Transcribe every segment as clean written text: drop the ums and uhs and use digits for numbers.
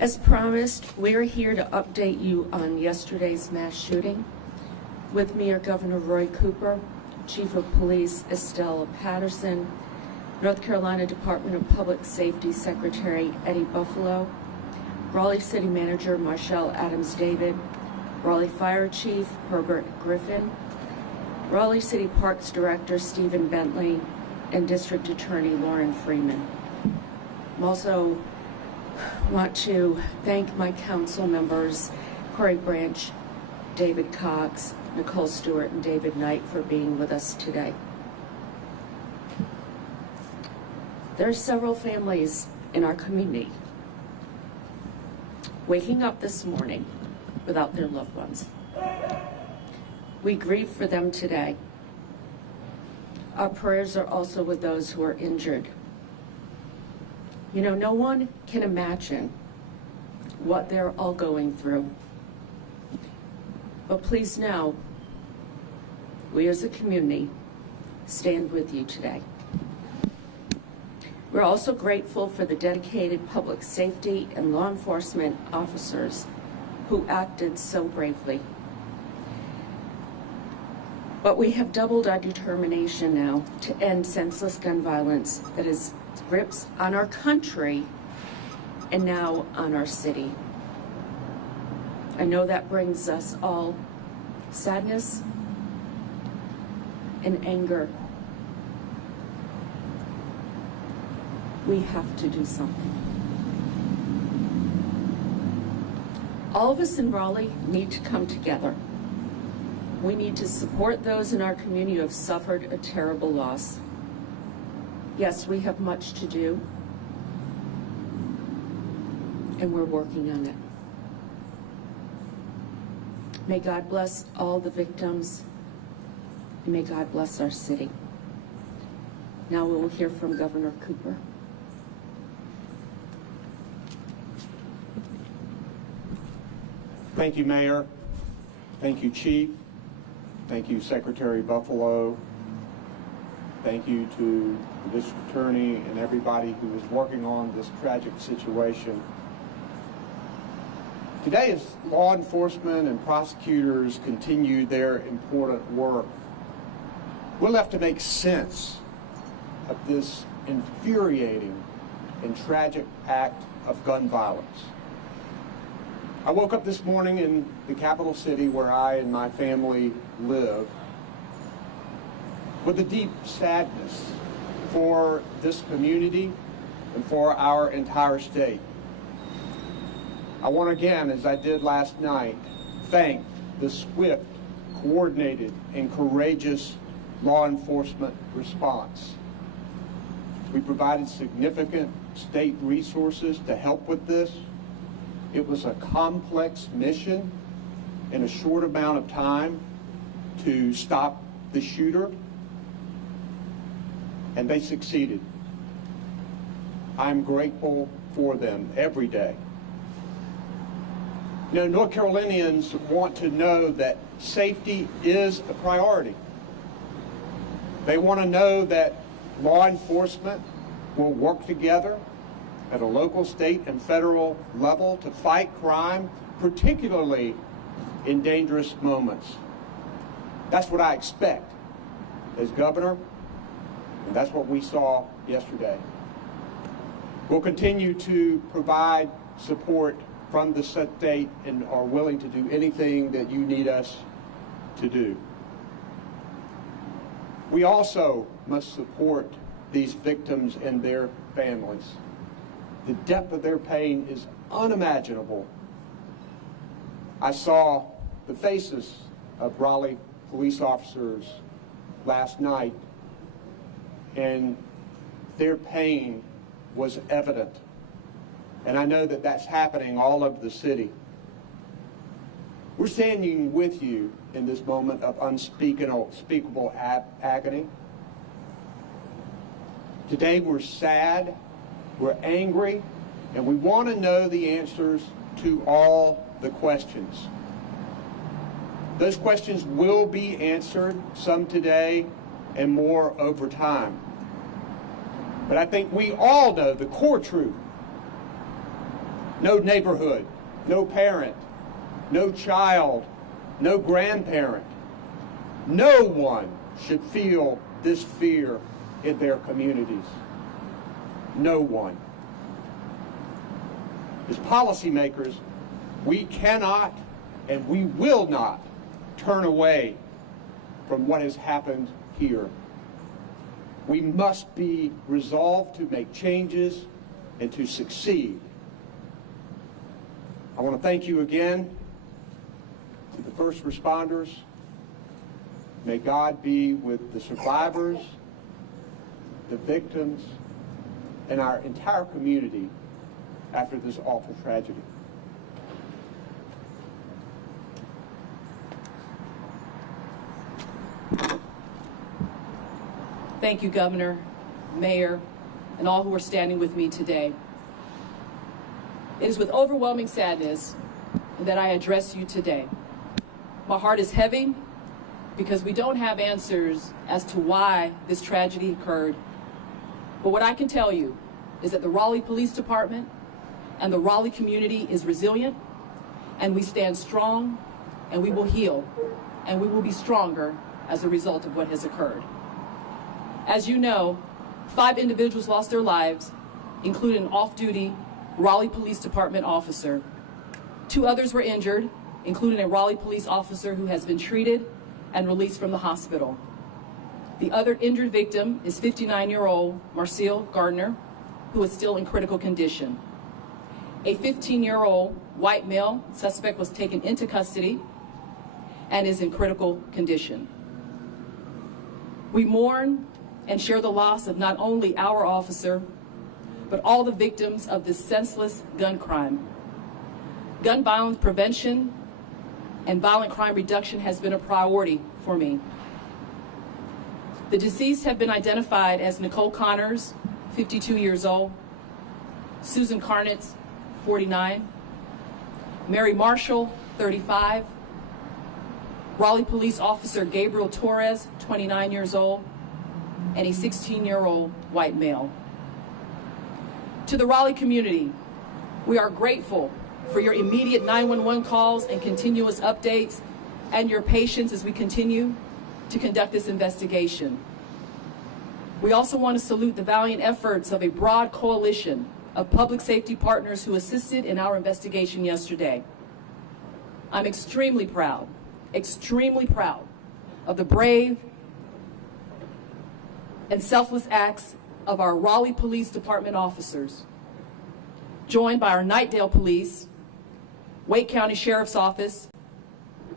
As promised, we are here to update you on yesterday's mass shooting. With me are Governor Roy Cooper, Chief of Police Estelle Patterson, North Carolina Department of Public Safety Secretary Eddie Buffalo, Raleigh City Manager Marshall Adams David, Raleigh Fire Chief Herbert Griffin, Raleigh City Parks Director Stephen Bentley, and District Attorney Lauren Freeman. I'm also want to thank my council members, Corey Branch, David Cox, Nicole Stewart, and David Knight for being with us today. There are several families in our community waking up this morning without their loved ones. We grieve for them today. Our prayers are also with those who are injured. You know, no one can imagine what they're all going through. But please know, we as a community stand with you today. We're also grateful for the dedicated public safety and law enforcement officers who acted so bravely. But we have doubled our determination now to end senseless gun violence that is grips on our country and now on our city. I know that brings us all sadness and anger. We have to do something. All of us in Raleigh need to come together. We need to support those in our community who have suffered a terrible loss. Yes, we have much to do, and we're working on it. May God bless all the victims, and may God bless our city. Now we will hear from Governor Cooper. Thank you, Mayor. Thank you, Chief. Thank you, Secretary Buffalo. Thank you to the District Attorney and everybody who is working on this tragic situation. Today, as law enforcement and prosecutors continue their important work, we're left to make sense of this infuriating and tragic act of gun violence. I woke up this morning in the capital city where I and my family live with a deep sadness for this community and for our entire state. I want again, as I did last night, thank the swift, coordinated, and courageous law enforcement response. We provided significant state resources to help with this. It was a complex mission in a short amount of time to stop the shooter, and they succeeded. I'm grateful for them every day. You know, North Carolinians want to know that safety is a priority. They want to know that law enforcement will work together at a local, state, and federal level to fight crime, particularly in dangerous moments. That's what I expect as governor, and that's what we saw yesterday. We'll continue to provide support from the state and are willing to do anything that you need us to do. We also must support these victims and their families. The depth of their pain is unimaginable. I saw the faces of Raleigh police officers last night, and their pain was evident. And I know that that's happening all over the city. We're standing with you in this moment of unspeakable agony. Today we're sad, we're angry, and we want to know the answers to all the questions. Those questions will be answered, some today and more over time. But I think we all know the core truth. No neighborhood, no parent, no child, no grandparent, no one should feel this fear in their communities. No one. As policymakers, we cannot and we will not turn away from what has happened here. We must be resolved to make changes and to succeed. I want to thank you again to the first responders. May God be with the survivors, the victims, and our entire community after this awful tragedy. Thank you, Governor, Mayor, and all who are standing with me today. It is with overwhelming sadness that I address you today. My heart is heavy because we don't have answers as to why this tragedy occurred. But what I can tell you is that the Raleigh Police Department and the Raleigh community is resilient, and we stand strong, and we will heal, and we will be stronger as a result of what has occurred. As you know, 5 individuals lost their lives, including an off-duty Raleigh Police Department officer. 2 others were injured, including a Raleigh police officer who has been treated and released from the hospital. The other injured victim is 59-year-old Marcel Gardner, who is still in critical condition. A 15-year-old white male suspect was taken into custody and is in critical condition. We mourn and share the loss of not only our officer, but all the victims of this senseless gun crime. Gun violence prevention and violent crime reduction has been a priority for me. The deceased have been identified as Nicole Connors, 52 years old, Susan Carnitz, 49, Mary Marshall, 35, Raleigh Police Officer Gabriel Torres, 29 years old, and a 16-year-old white male. To the Raleigh community, we are grateful for your immediate 911 calls and continuous updates and your patience as we continue to conduct this investigation. We also want to salute the valiant efforts of a broad coalition of public safety partners who assisted in our investigation yesterday. I'm extremely proud of the brave and selfless acts of our Raleigh Police Department officers, joined by our Knightdale Police, Wake County Sheriff's Office,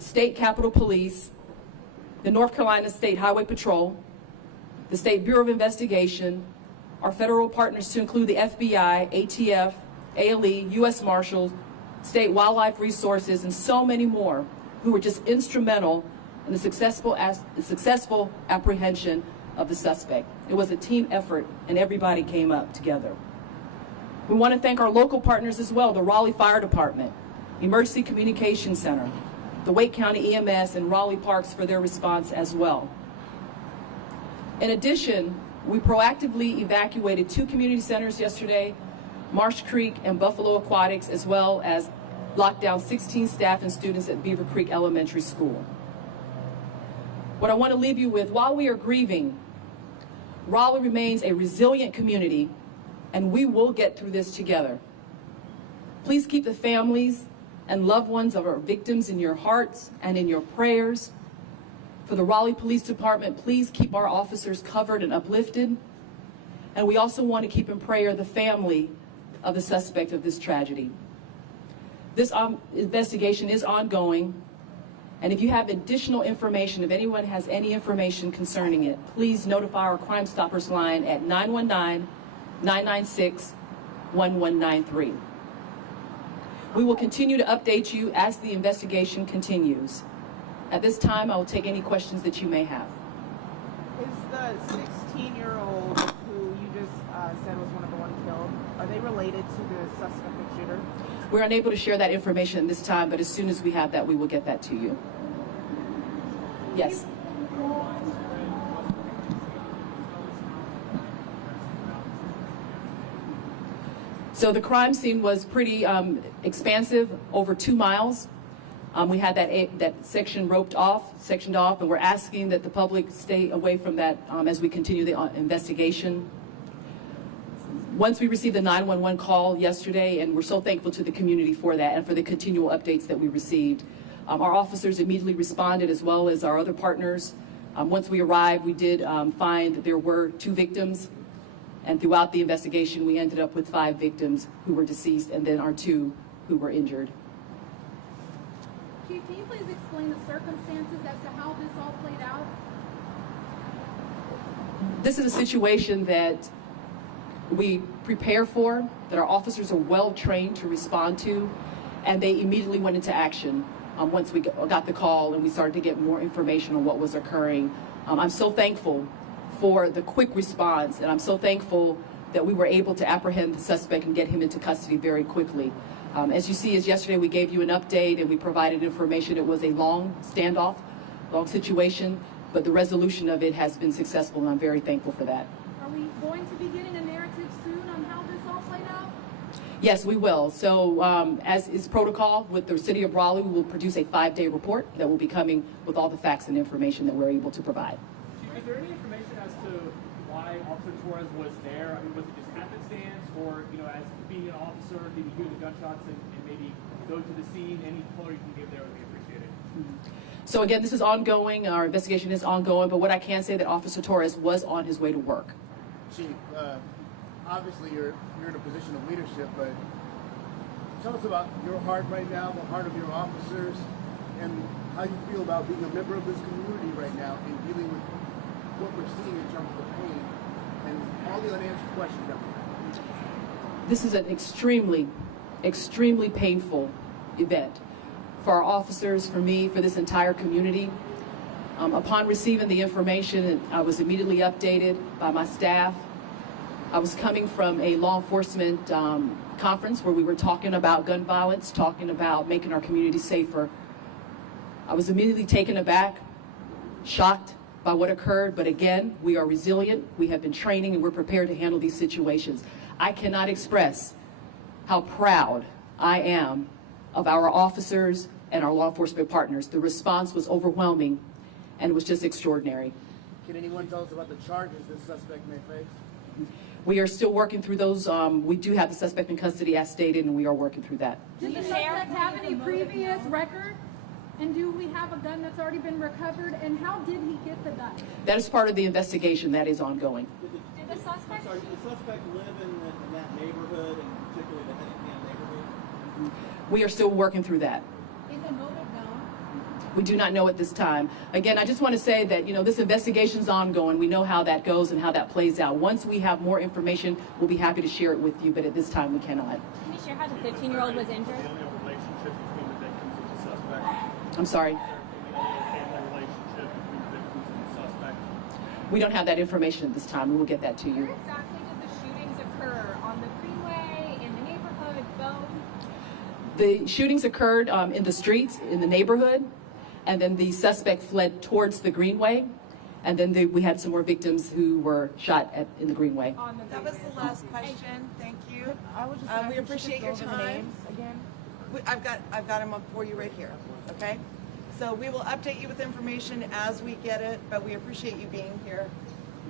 State Capitol Police, the North Carolina State Highway Patrol, the State Bureau of Investigation, our federal partners to include the FBI, ATF, ALE, U.S. Marshals, State Wildlife Resources, and so many more who were just instrumental in the successful apprehension of the suspect. It was a team effort, and everybody came up together. We want to thank our local partners as well, the Raleigh Fire Department, Emergency Communications Center, the Wake County EMS, and Raleigh Parks for their response as well. In addition, we proactively evacuated 2 community centers yesterday, Marsh Creek and Buffalo Aquatics, as well as locked down 16 staff and students at Beaver Creek Elementary School. What I want to leave you with, while we are grieving, Raleigh remains a resilient community, and we will get through this together. Please keep the families and loved ones of our victims in your hearts and in your prayers. For the Raleigh Police Department, please keep our officers covered and uplifted. And we also want to keep in prayer the family of the suspect of this tragedy. This investigation is ongoing, and if you have additional information, if anyone has any information concerning it, please notify our Crime Stoppers line at 919-996-1193. We will continue to update you as the investigation continues. At this time, I will take any questions that you may have. Is the 16-year-old who you just said was one of the ones killed, are they related to the suspect shooter? We're unable to share that information at this time, but as soon as we have that, we will get that to you. Yes. So the crime scene was pretty expansive, over 2 miles. We had that section sectioned off, and we're asking that the public stay away from that as we continue the investigation. Once we received the 911 call yesterday, and we're so thankful to the community for that and for the continual updates that we received, our officers immediately responded, as well as our other partners. Once we arrived, we did find that there were 2 victims, and throughout the investigation, we ended up with 5 victims who were deceased, and then our 2 who were injured. Chief, can you please explain the circumstances as to how this all played out? This is a situation that we prepare for, that our officers are well trained to respond to, and they immediately went into action once we got the call and we started to get more information on what was occurring. I'm so thankful for the quick response, and I'm so thankful that we were able to apprehend the suspect and get him into custody very quickly. As you see, as yesterday we gave you an update and we provided information. It was a long standoff, long situation, but the resolution of it has been successful, and I'm very thankful for that. Are we going to be getting a narrative soon on how this all played out? Yes, we will. So as is protocol with the City of Raleigh, we will produce a 5-day report that will be coming with all the facts and information that we're able to provide. Is there any information as to why Officer Torres was there? I mean, was it just happenstance, or, you know, as being an officer, did he hear the gunshots and maybe go to the scene? Any color you can give there would be appreciated. So again, this is ongoing. Our investigation is ongoing, but what I can say that Officer Torres was on his way to work. Chief, obviously you're in a position of leadership, but tell us about your heart right now, the heart of your officers, and how you feel about being a member of this community right now and dealing with what we're seeing in terms of the pain and all the unanswered questions that we have. This is an extremely, extremely painful event for our officers, for me, for this entire community. Upon receiving the information, I was immediately updated by my staff. I was coming from a law enforcement conference where we were talking about gun violence, talking about making our community safer. I was immediately taken aback, shocked by what occurred, but again, we are resilient. We have been training and we're prepared to handle these situations. I cannot express how proud I am of our officers and our law enforcement partners. The response was overwhelming and it was just extraordinary. Can anyone tell us about the charges this suspect may face? We are still working through those. We do have the suspect in custody as stated, and we are working through that. Did the suspect have any previous record? And do we have a gun that's already been recovered? And how did he get the gun? That is part of the investigation that is ongoing. Did the suspect? Sorry, did the suspect live in that neighborhood, and particularly the Henningham neighborhood? We are still working through that. Is a motive known? We do not know at this time. Again, I just want to say that, you know, this investigation is ongoing. We know how that goes and how that plays out. Once we have more information, we'll be happy to share it with you, but at this time we cannot. Can you share how the 15-year-old was injured? Family relationship between the victims and the suspect? I'm sorry. Family relationship between the victims and the suspect? We don't have that information at this time. We will get that to you. Where exactly did the shootings occur? On the freeway, in the neighborhood, both? The shootings occurred in the streets, in the neighborhood, and then the suspect fled towards the Greenway, and then we had some more victims who were shot in the Greenway. That was the last question. Thank you. We appreciate your time. Again. I've got them up for you right here. Okay. So we will update you with information as we get it, but we appreciate you being here.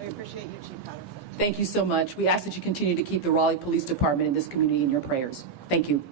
We appreciate you, Chief Patterson. Thank you so much. We ask that you continue to keep the Raleigh Police Department and this community in your prayers. Thank you.